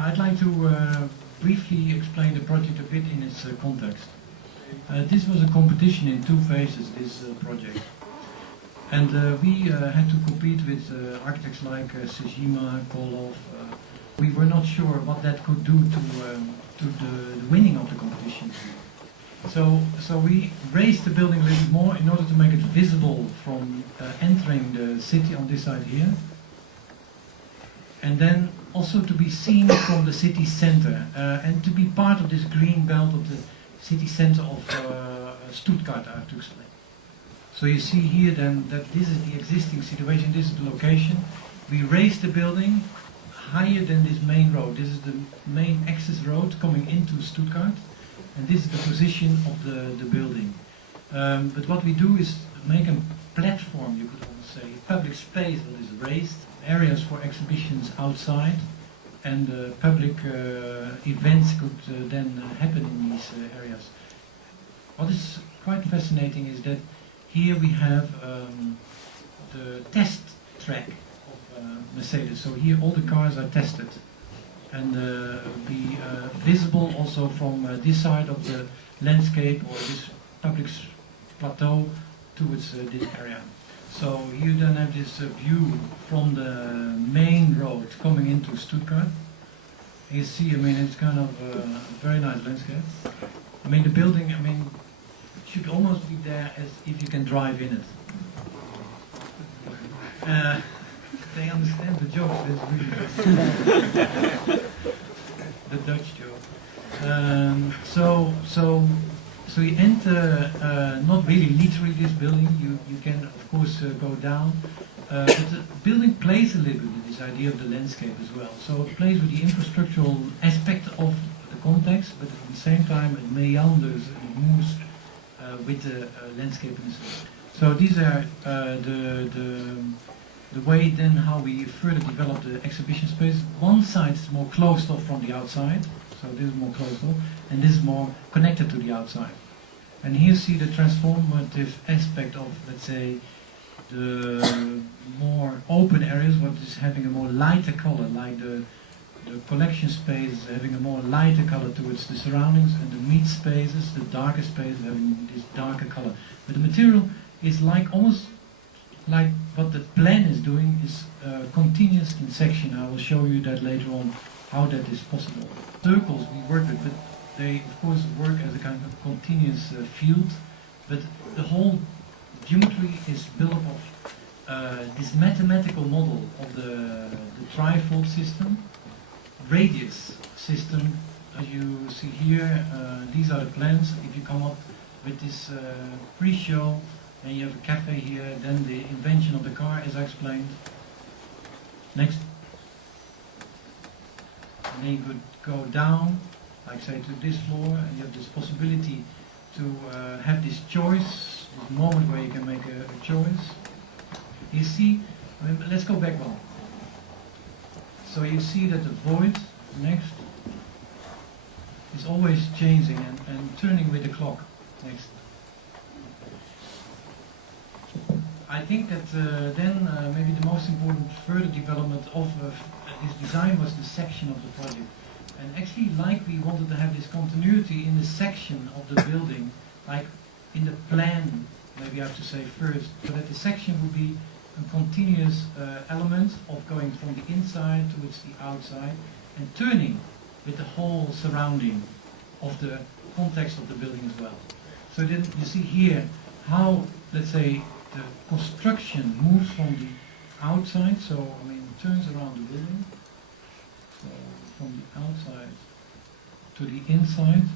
I'd like to briefly explain the project a bit in its context. This was a competition in two phases, this project. And we had to compete with architects like Sejima, Koloff. We were not sure what that could do to the winning of the competition. So we raised the building a little bit more in order to make it visible from entering the city on this side here. And then also to be seen from the city center and to be part of this green belt of the city center of Stuttgart, I have to explain. So you see here then that this is the existing situation, this is the location. We raised the building higher than this main road. This is the main access road coming into Stuttgart, and this is the position of the building. But what we do is make a platform, you could almost say, a public space that is raised, areas for exhibitions outside, and public events could then happen in these areas. What is quite fascinating is that here we have the test track of Mercedes. So here all the cars are tested and be visible also from this side of the landscape or this public plateau towards this area. So you then have this view from the main road coming into Stuttgart. You see, I mean, it's kind of a very nice landscape. I mean, the building, I mean, should almost be there as if you can drive in it. They understand the joke, that's really the Dutch joke. So you enter not really literally this building. You can of course go down, but the building plays a little bit with this idea of the landscape as well. So it plays with the infrastructural aspect of the context, but at the same time it meanders and moves with the landscape in the city. So these are the way then how we further develop the exhibition space. One side is more closed off from the outside, so this is more closed off, and this is more connected to the outside. And here you see the transformative aspect of, let's say, the more open areas, what is having a more lighter color, like the collection space is having a more lighter color towards the surroundings, and the meet spaces, the darker spaces, having this darker color. But the material is like almost like what the plan is doing is continuous in section. I will show you that later on how that is possible. Circles we work with, but they of course work as a kind of continuous field, but the whole geometry is built up of this mathematical model of the trifold system, radius system. As you see here, these are the plans. If you come up with this pre-show, and you have a cafe here, then the invention of the car, as I explained. Next. And then you could go down, like say to this floor, and you have this possibility to have this choice, this moment where you can make a choice. You see, I mean, let's go back one. So you see that the void, next, is always changing and turning with the clock. Next. I think that then maybe the most important further development of this design was the section of the project. And actually, like we wanted to have this continuity in the section of the building, like in the plan, maybe I have to say first, so that the section would be a continuous element of going from the inside towards the outside and turning with the whole surrounding of the context of the building as well. So then you see here how, let's say, the construction moves from the outside, so I mean turns around the building, so from the outside to the inside,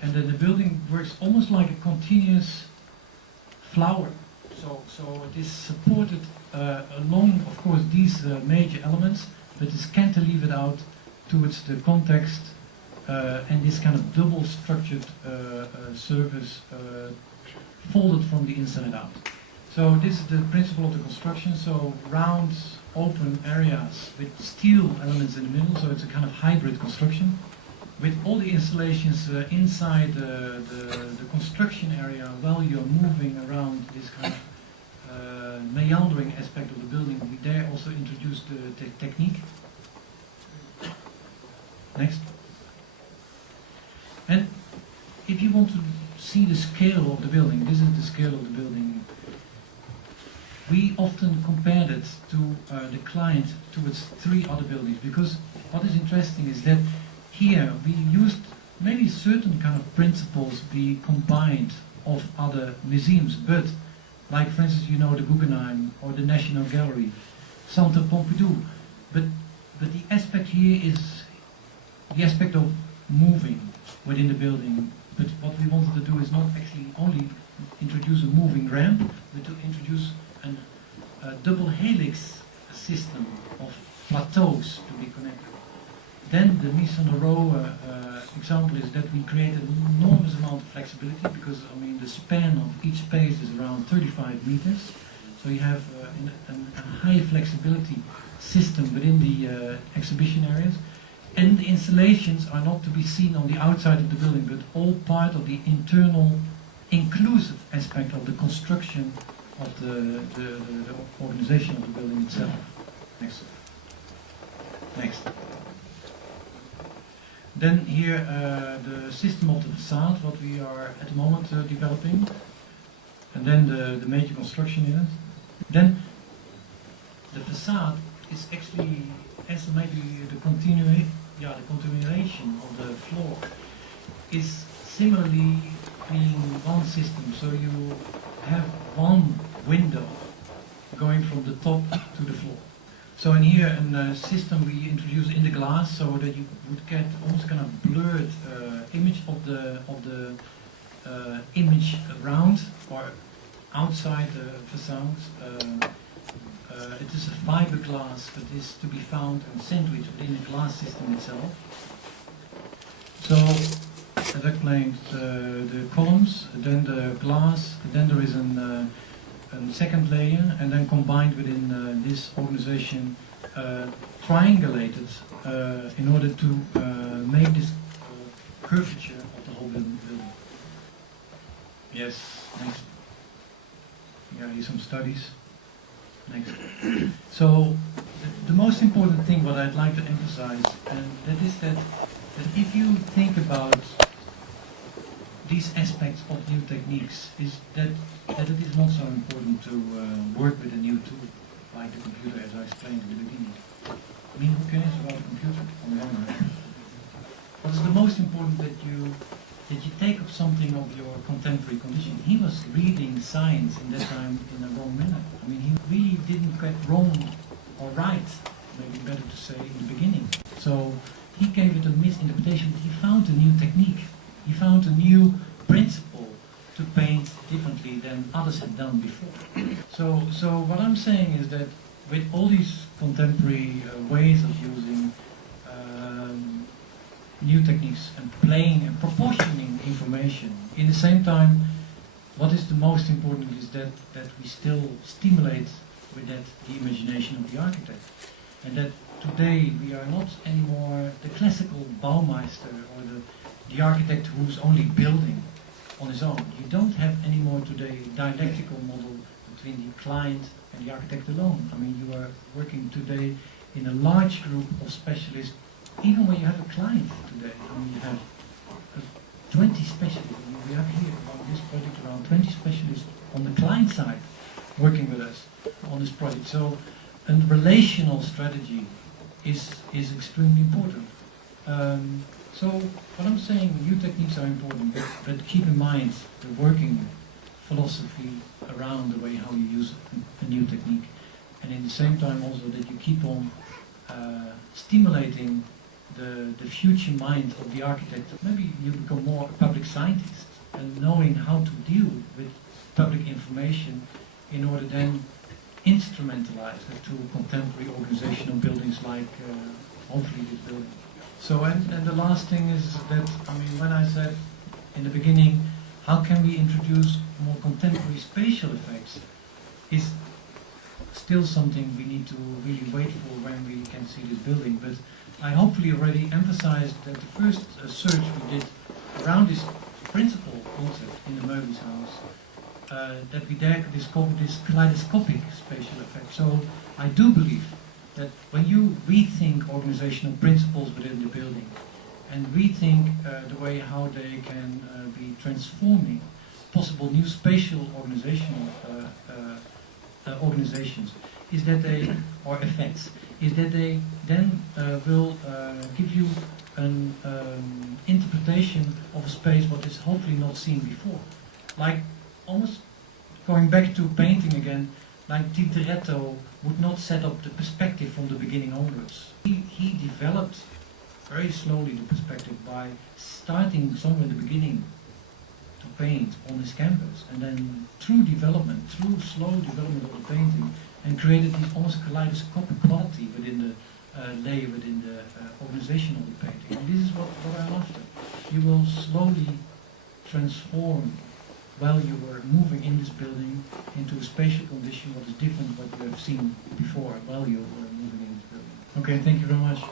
and then the building works almost like a continuous flower. So it is supported along, of course, these major elements, but is cantilevered out towards the context and this kind of double structured surface folded from the inside out. So this is the principle of the construction, so round open areas with steel elements in the middle, so it's a kind of hybrid construction with all the installations inside the construction area while you're moving around this kind of meandering aspect of the building. We there also introduced the technique. Next. And if you want to see the scale of the building, this is the scale of the building. We often compared it to the client towards 3 other buildings, because what is interesting is that here we used maybe certain kind of principles be combined of other museums, but like for instance, you know, the Guggenheim or the National Gallery, Centre Pompidou, but the aspect here is the aspect of moving within the building. But what we wanted to do is not actually only introduce a moving ramp, but to introduce a double helix system of plateaus to be connected. Then the mise en row example is that we created an enormous amount of flexibility, because I mean the span of each space is around 35 meters, so you have a high flexibility system within the exhibition areas. And the installations are not to be seen on the outside of the building, but all part of the internal inclusive aspect of the construction of the organization of the building itself. Next. Next. Then here the system of the facade, what we are at the moment developing, and then the major construction in it. Then the facade is actually as maybe the continuation of the floor is similarly being one system. So you have one window going from the top to the floor. So in here, in the system we introduce in the glass, so that you would get almost kind of blurred image of the image around or outside the facades. It is a fiberglass that is to be found and sandwiched within the glass system itself. So, as I explained, the columns, then the glass, then there is a second layer, and then combined within this organization, triangulated in order to make this curvature of the whole building. Yes, next. Yeah, here's some studies. Next. So, the most important thing what I'd like to emphasize, and that is that if you think about these aspects of new techniques, is that it is not so important to work with a new tool like the computer, as I explained in the beginning. I mean, who cares about a computer on the one hand? What is the most important that you take up something of your contemporary condition. He was reading science in that time in a wrong manner. I mean, he really didn't get wrong or right, maybe better to say, in the beginning. So he gave it a misinterpretation. He found a new technique. He found a new principle to paint differently than others had done before. So what I'm saying is that with all these contemporary ways of using new techniques and playing and proportioning information, in the same time, what is the most important is that we still stimulate with that the imagination of the architect. And that today we are not anymore the classical Baumeister or the architect who's only building on his own. You don't have anymore today a dialectical model between the client and the architect alone. I mean, you are working today in a large group of specialists. Even when you have a client today, I mean, you have 20 specialists. I mean, we have here on this project around 20 specialists on the client side working with us on this project. So a relational strategy is extremely important. So what I'm saying, new techniques are important, but keep in mind the working philosophy around the way how you use a new technique. And in the same time also that you keep on stimulating the future mind of the architect. Maybe you become more a public scientist and knowing how to deal with public information in order then instrumentalize it to contemporary organizational buildings like hopefully this building. So and the last thing is that, I mean, when I said in the beginning, how can we introduce more contemporary spatial effects, is still something we need to really wait for when we can see this building. But I hopefully already emphasized that the first search we did around this principal concept in the Möbius house, that we there discovered this kaleidoscopic spatial effect. So I do believe that when you rethink organizational principles within the building, and rethink the way how they can be transforming possible new spatial organizations, is that they, or effects, is that they then will give you an interpretation of a space what is hopefully not seen before. Like, almost going back to painting again, like Tintoretto would not set up the perspective from the beginning onwards. He developed very slowly the perspective by starting somewhere in the beginning to paint on his canvas, and then through slow development of the painting, and created this almost kaleidoscopic quality within the layer, within the organization of the painting. And this is what I'm after. You will slowly transform while you were moving in this building into a spatial condition what is different what you have seen before while you were moving in this building. Okay, thank you very much.